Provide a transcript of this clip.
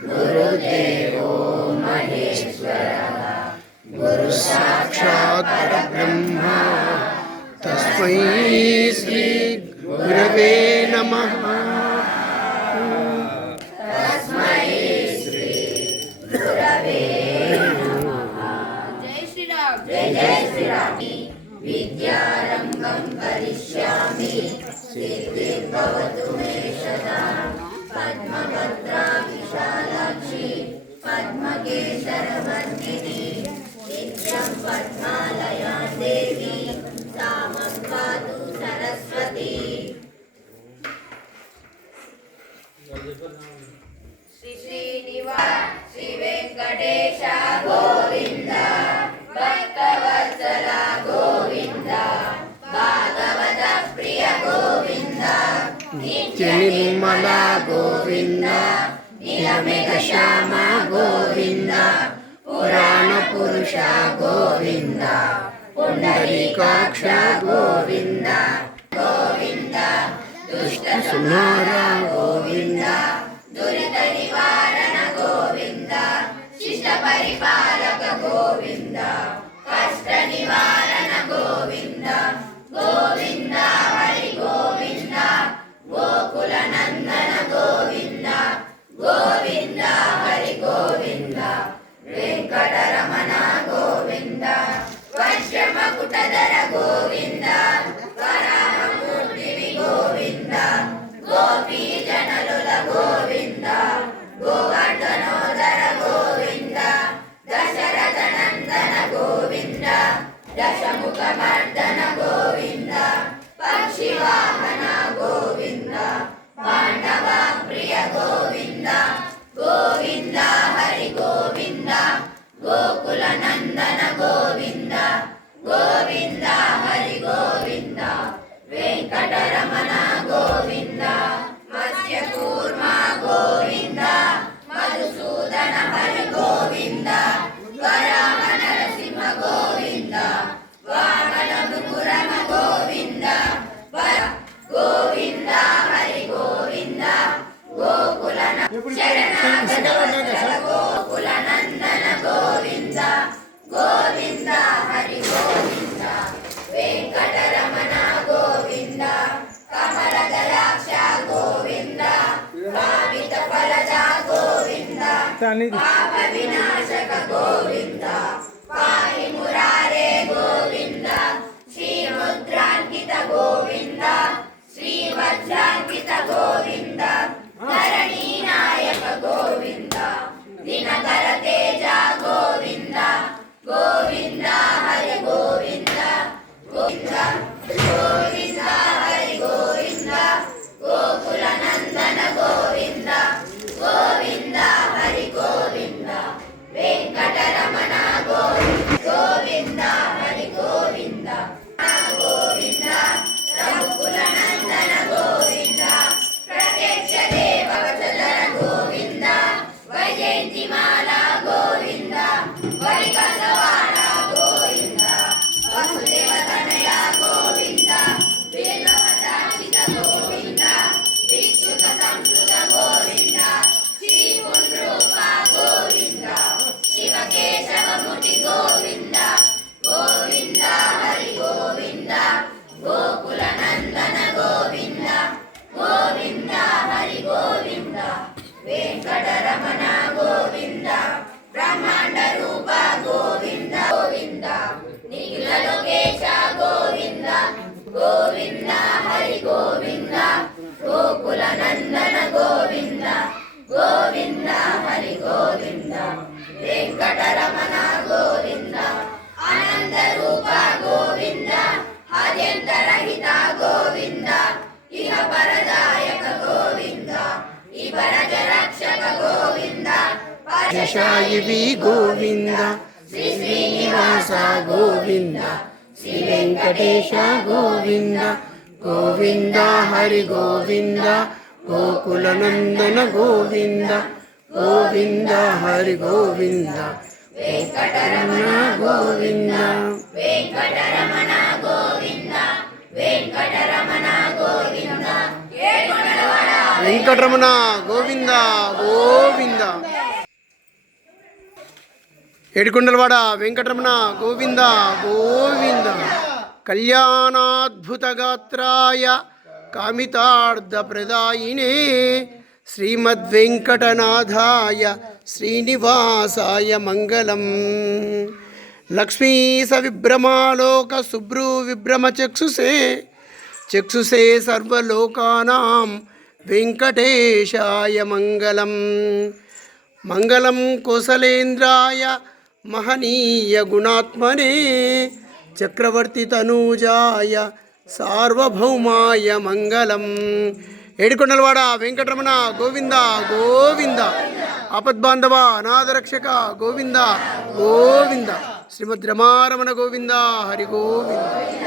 गुरुदेवो महेश्वरः गुरु साक्षात् परब्रह्म तस्मै श्री गुरवे नमः। तस्मै श्री गुरवे नमः। जय श्री राम। जय जय श्री राम। विद्यारम्भं करिष्यामि सिद्धिर्भवतु मे सदा। पद्मभद्रा विशालाक्षी पद्मकेशरवर्धिनी नित्यं पद्मालया देवी सामं पातु सरस्वती। श्री श्रीनिवास श्री वेंकटेश गोविंद भक्तवत्सल गोविंद भागवत प्रिय गोविंद नित्य निर्मला गोविंद नीलमेघ श्याम गोविंद पुराण पुरुष गोविंद पुंडरीकाक्ष गोविंद गोविंद दुष्ट संहार गोविंद दुरित निवारण गोविंद शिष्ट परिपालक गोविंद कष्ट निवारण गोविंद गोविंद हरि गोविंद गोकुल नंदन गोविंद गोविंद हरि गोविंद वेंकटरमण गोविंद वज्रमकुटधर गोविंद वराहमूर्ति गोविंद गोपी जनलुल गोविंद गोवर्धनोदर गोविंद दशरथ नंदन गोविंद दशमुखमर्दन गोविंद पक्षिवाहन गोविंद पांडव प्रिय गोविंद गोविंद हरि गोविंद गोकुल नंदन गोविंद गोविंद हरि गोविंद वेंकटरमण गोविंद मत्स्यकूर्म गोविंद मधुसूदन हरि गोविंद वराह नरसिंह गोविंद वामन भृगुरम गोविंद गोविंद हरि गोविंद गोकुल शरणागत गोकुल नंदन गोविंद गोविंद हरि गोविंद वेंकटरमण गोविंद कमलदलाक्ष गोविंद भावित फलद गोविंद पाप विनाशक गोविंद पाहि मुरारे गोविंद श्री मुद्रांकित गोविंद श्री वज्रांकित गोविंद धरणी नायक गोविंद दिनकर तेज गोविंद गोविंद हरि गोविंद गोविंद गोविंद हरि गोविंद गोकुल नंदन गोविंद गोविंद हरि गोविंद वेंकटरमण गोविंद हरि गोविंद गोविंद रघुकुल नंदन गोविंद प्रत्यक्ष देव वत्सधर गोविंद वैजयंतीमाला गोविंद वरिकसवाण गोविंद वसुदेव तनया गोविंद वेणुवताक्षित गोविंद भिक्षुक संस्कृत गोविंद श्रीपुंड्रूप गोविंद शिवकेशवमुनि गोविंद गोविंद हरि गोविंद गोकुल नंदन गोविंद गोविंद हरि गोविंद वेंकटरमण गोविंद ब्रह्मांड रूप गोविंद गोविंद निखिल लोकेश गोविंद गोविंद हरि गोविंद गोकुल नंदन गोविंद गोविंद हरि गोविंद वेंकटरमण गोविंद आनंद रूप गोविंद आद्यंतरहित गोविंद इह परदायक गोविंद इबरज रक्षक गोविंद शशायिवी गोविंद శ్రీనివాస గోవింద, శ్రీ వెంకటేశ గోవింద, గోవింద హరి గోవింద, గోకులనందన గోవింద, గోవింద హరి గోవింద, వెంకటరమణ గోవింద, వెంకటరమణ గోవింద, వెంకటరమణ గోవింద, వెంకటరమణ గోవింద గోవింద. ఏడుకొండలవాడ వెంకటరమణ గోవింద గోవింద. కళ్యాణాద్భుతగాత్రాయ కామితార్థప్రదాయినే శ్రీమద్వెంకటనాథాయ శ్రీనివాసాయ మంగళం. లక్ష్మీ సవిభ్రమాలోక శుభ్రూ విభ్రమచక్షుషే చక్షుషే సర్వలోకానాం వెంకటేశాయ మంగళం. మంగళం కోసలేంద్రాయ మహనీయ గుణాత్మనే చక్రవర్తి తనూజాయ సార్వభౌమాయ మంగళం. ఏడుకొండలవాడ వెంకటరమణ గోవింద గోవింద. ఆపద్బాంధవ అనాథరక్షక గోవింద గోవింద. శ్రీమద్ రమారమణ గోవింద హరి గోవింద.